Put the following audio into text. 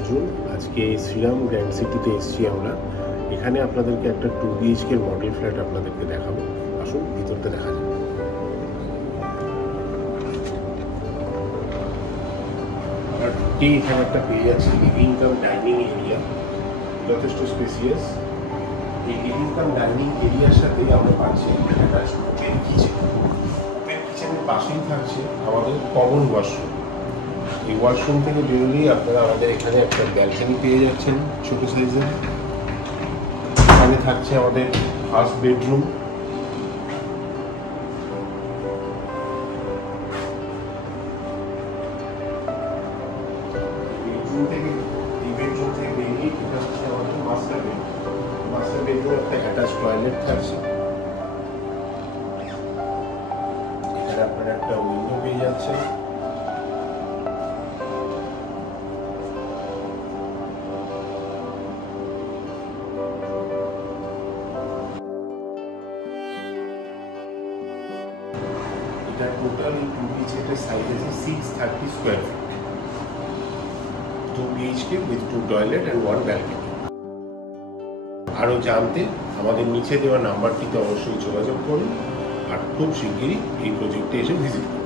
অর্জুন। আজকে শ্রীরাম গ্র্যান্ড সিটিতে এসেছি আমরা। এখানে আপনাদেরকে একটা 2 BHK মডেল ফ্ল্যাট আপনাদেরকে দেখাবো। আসুন ভিতরটা দেখা যাক। আমরা ঢুকেই এখানে একটা পেয়ে যাচ্ছি লিভিং কাম ডাইনিং এরিয়া, যথেষ্ট স্পেসিয়াস। এই লিভিং কাম ডাইনিং এরিয়ার সাথে আমরা পাচ্ছি একটা ওপেন কিচেন। ওপেন কিচেনের পাশেই থাকছে আমাদের কমন ওয়াশরুম। এই ওয়াশরুম থেকে বেরোলেই আপনারা আমাদের এখানে একটা ব্যালকনি পেয়ে যাচ্ছেন ছোটো সাইজের। এখানে থাকছে আমাদের ফার্স্ট বেডরুম। এই বেডরুম থেকে বেরিয়ে এটা হচ্ছে আমাদের মাস্টার বেডরুম। মাস্টার বেডরুম একটা অ্যাটাচ টয়লেট থাকছে। এখানে আপনারা একটা উইন্ডো পেয়ে যাচ্ছেন। এটা টোটাল 2 BHK সাইজ আছে 630 square feet. 2 BHK with 2 toilet and 1 balcony. আরও জানতে আমাদের নিচে দেওয়া নাম্বারটিতে অবশ্যই যোগাযোগ করুন আর খুব শিগগিরই এই প্রজেক্টে এসে ভিজিট করুন।